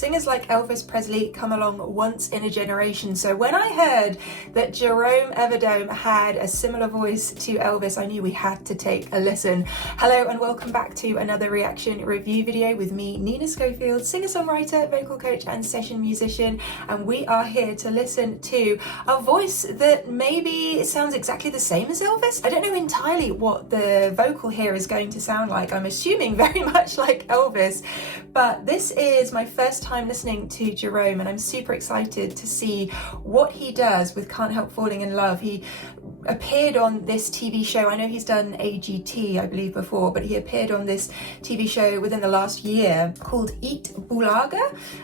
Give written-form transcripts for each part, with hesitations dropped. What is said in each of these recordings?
Singers like Elvis Presley come along once in a generation. So when I heard that Jerome Everdome had a similar voice to Elvis, I knew we had to take a listen. Hello and welcome back to another reaction review video with me, Nina Schofield, singer-songwriter, vocal coach and session musician. And we are here to listen to a voice that maybe sounds exactly the same as Elvis. I don't know entirely what the vocal here is going to sound like. I'm assuming very much like Elvis, but this is my first time listening to Jerome and I'm super excited to see what he does with Can't Help Falling in Love. He appeared on this TV show. I know he's done AGT, I believe, before, but he appeared on this TV show within the last year called Eat Bulaga.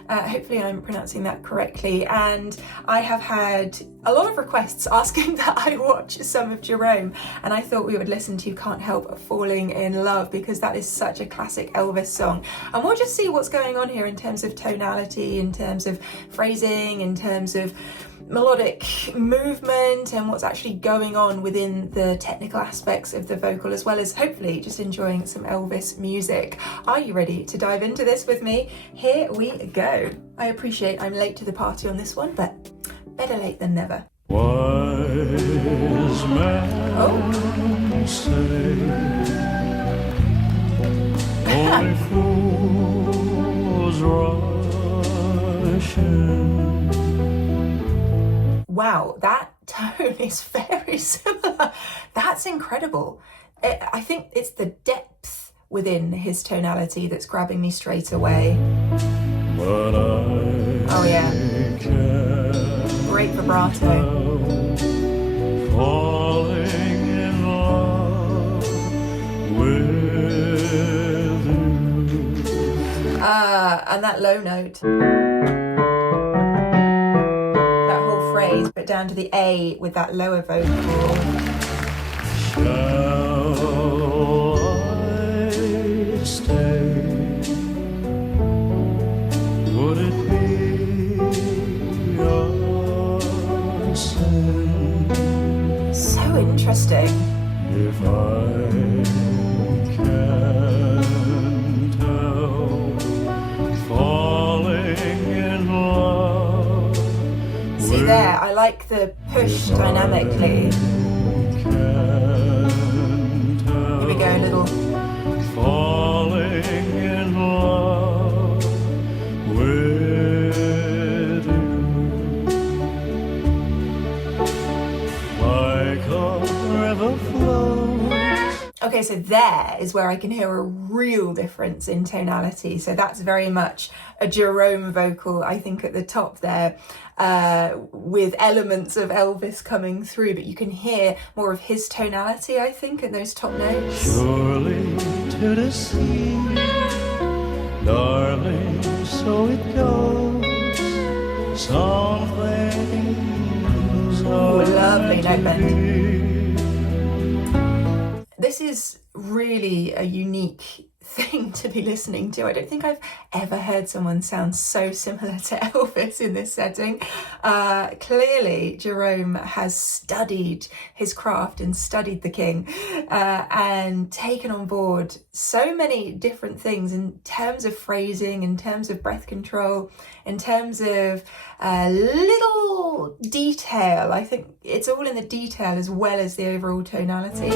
Hopefully I'm pronouncing that correctly. And I have had a lot of requests asking that I watch some of Jerome, and I thought we would listen to Can't Help Falling in Love because that is such a classic Elvis song. And we'll just see what's going on here in terms of tonality, in terms of phrasing, in terms of melodic movement and what's actually going on within the technical aspects of the vocal, as well as hopefully just enjoying some Elvis music. Are you ready to dive into this with me? Here we go. I appreciate I'm late to the party on this one, but better late than never. Wise men say only fools rush in. Wow, that tone is very similar. That's incredible. I think it's the depth within his tonality that's grabbing me straight away. But oh yeah, great vibrato. Falling in love with you. And that low note. Phrase, but down to the A with that lower vocal. Shall I stay? Would it be a sin? So interesting. If I can't help falling in love. See there, I like the push dynamically. Here we go, a little. Falling in love with you. Like a river flows. Okay, so there is where I can hear a real difference in tonality. So that's very much a Jerome vocal, I think, at the top there, with elements of Elvis coming through, but you can hear more of his tonality, I think, in those top notes. Surely to the sea, darling, so it goes. Some things Ooh, lovely note bend. be. This is really a unique thing to be listening to. I don't think I've ever heard someone sound so similar to Elvis in this setting. Clearly, Jerome has studied his craft and studied the king and taken on board so many different things in terms of phrasing, in terms of breath control, in terms of little detail. I think it's all in the detail as well as the overall tonality.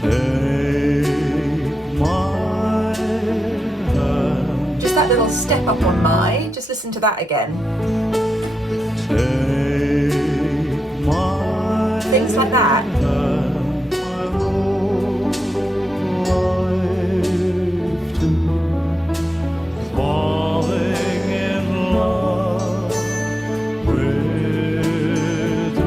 Take my hand. Just that little step up on my, just listen to that again. Take my Things like that. hand, my whole life too. Falling in love with you.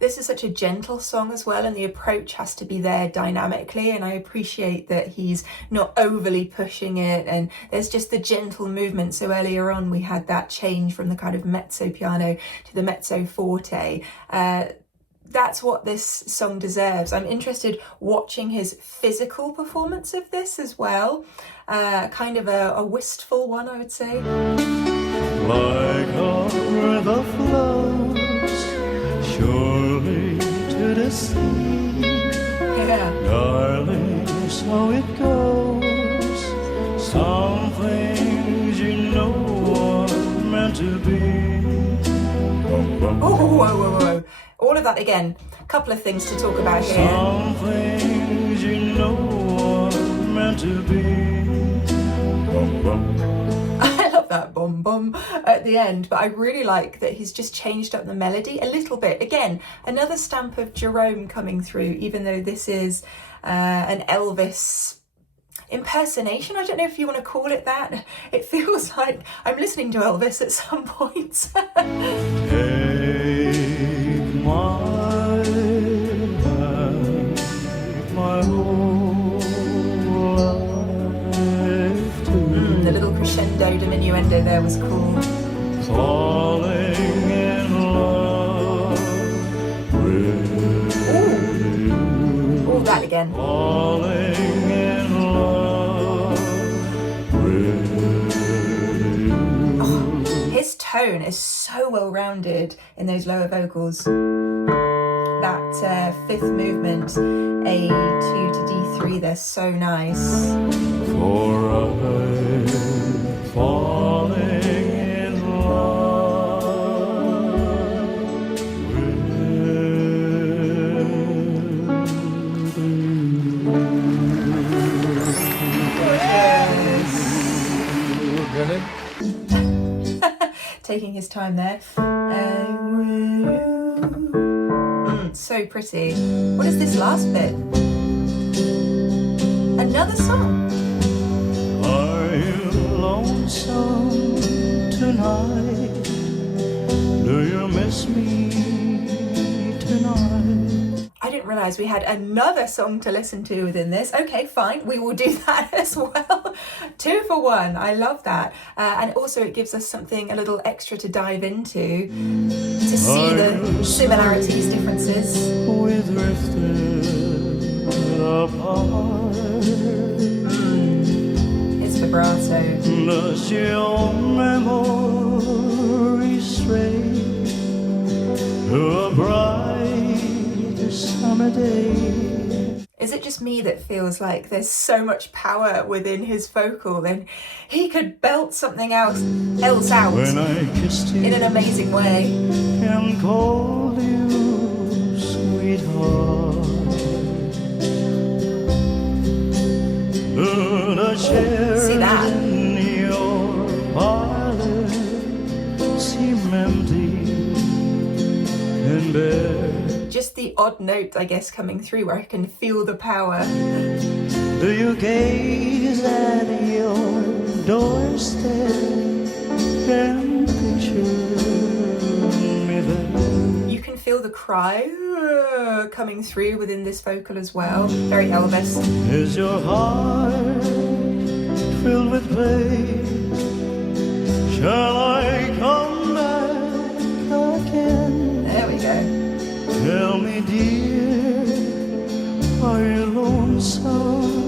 This is such a gentle song as well, and the approach has to be there dynamically, and I appreciate that he's not overly pushing it, and there's just the gentle movement. So earlier on we had that change from the kind of mezzo piano to the mezzo forte. That's what this song deserves. I'm interested watching his physical performance of this as well. Kind of a wistful one, I would say. Like a river flows surely to the sea. Yeah. Darling, so it goes. Some things you know are meant to be. Oh, whoa, whoa, whoa. All of that again. A couple of things to talk about here. Some things you know are meant to be. I love that bum bum at the end, but I really like that he's just changed up the melody a little bit. Again, another stamp of Jerome coming through, even though this is an Elvis impersonation. I don't know if you want to call it that. It feels like I'm listening to Elvis at some point. Take my hand, my whole life too. The little crescendo diminuendo there was cool. Falling in love with you. All that again. Falling in love with you. His tone is so well rounded in those lower vocals. That fifth movement, A2 to D3, they're so nice. For I'm falling in love with you. Taking his time there. So pretty. What is this last bit? Another song. Are you lonesome tonight? Do you miss me tonight? I didn't realise we had another song to listen to within this. Okay, fine, we will do that as well. 2 for 1, I love that. And also it gives us something a little extra to dive into, to see the similarities, differences. We drifted apart. It's vibrato. Does your memory stray to a bright summer day? Is it just me that feels like there's so much power within his vocal and he could belt something else out When I kissed you in an amazing way? and called you sweetheart, the chair See that? in your parlor seemed empty and bare. Just the odd note, I guess, coming through where I can feel the power. Do you gaze at your doorstep and picture me there? You can feel the cry coming through within this vocal as well. Very Elvis. Is your heart filled with pain? Shall I come back again? There we go. Tell me, dear, are you lonesome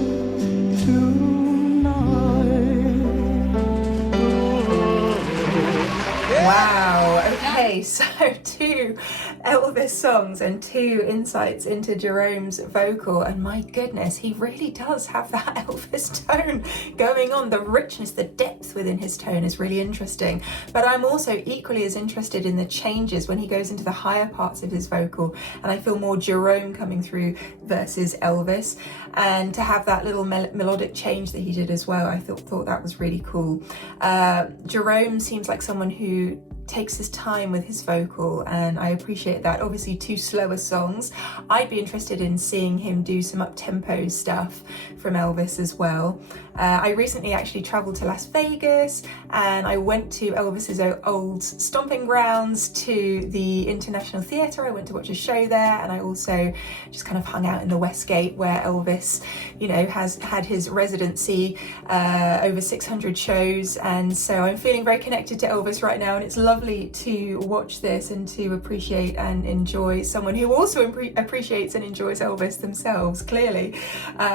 tonight? Wow. Okay, so 2 Elvis songs and 2 insights into Jerome's vocal, and my goodness, he really does have that Elvis tone going on. The richness, the depth within his tone is really interesting, but I'm also equally as interested in the changes when he goes into the higher parts of his vocal, and I feel more Jerome coming through versus Elvis, and to have that little melodic change that he did as well, I thought that was really cool. Jerome seems like someone who takes his time with his vocal, and I appreciate that. Obviously 2 slower songs. I'd be interested in seeing him do some up-tempo stuff from Elvis as well. I recently actually travelled to Las Vegas and I went to Elvis's old stomping grounds, to the International Theatre. I went to watch a show there, and I also just kind of hung out in the Westgate where Elvis, you know, has had his residency, over 600 shows, and so I'm feeling very connected to Elvis right now, and it's lovely lovely to watch this and to appreciate and enjoy someone who also appreciates and enjoys Elvis themselves, clearly.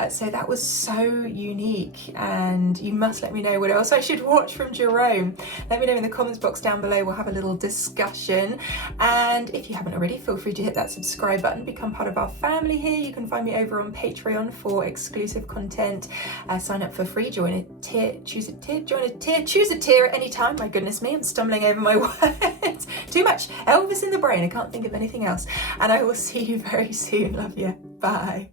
So that was so unique, and you must let me know what else I should watch from Jerome. Let me know in the comments box down below. We'll have a little discussion, and if you haven't already, feel free to hit that subscribe button, become part of our family here. You can find me over on Patreon for exclusive content. Sign up for free, join a tier, choose a tier at any time. My goodness me, I'm stumbling over my words. Too much Elvis in the brain, I can't think of anything else. And I will see you very soon. Love you. Bye.